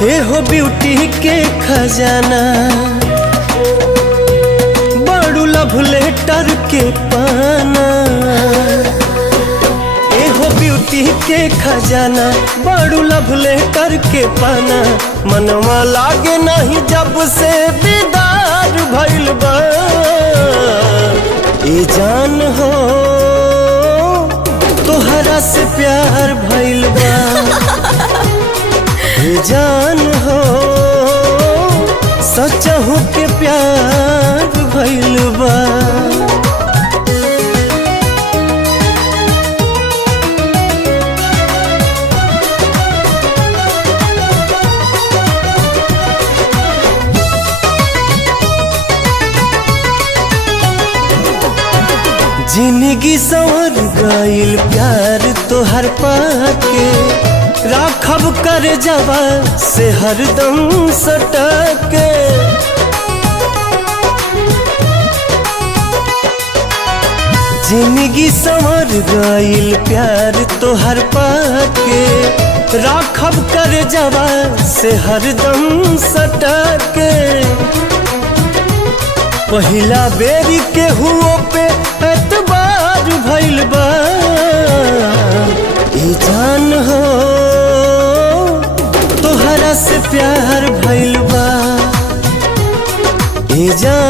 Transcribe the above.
हे हो ब्यूटी के खजाना, बड़ू लव लेटर के पाना। हे हो ब्यूटी के खजाना, बड़ू लव लेटर के पाना। मनवा लागे नहीं जब से दीदार भइल बा। ए जान हो तोहरा से प्यार भइल बा। जान हो सचहु के प्यार भइल बा। जिंदगी संवर गइल प्यार तोहर पाके। राखब कर जवा से हरदम सटके। जिंदगी संवर गइल प्यार तोहर पाके। राखब कर जवा से हरदम सटके। पहिला बेरी के हुओ पे एतबार भइल बा। ई जान हो तोहरा से प्यार भइल बा। ए जान